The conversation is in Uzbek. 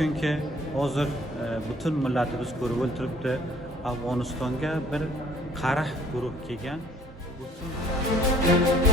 chunki hozir butun millatimiz ko'rib o'tiribdi, Afg'onistonga bir qarah guruh kelgan. Butun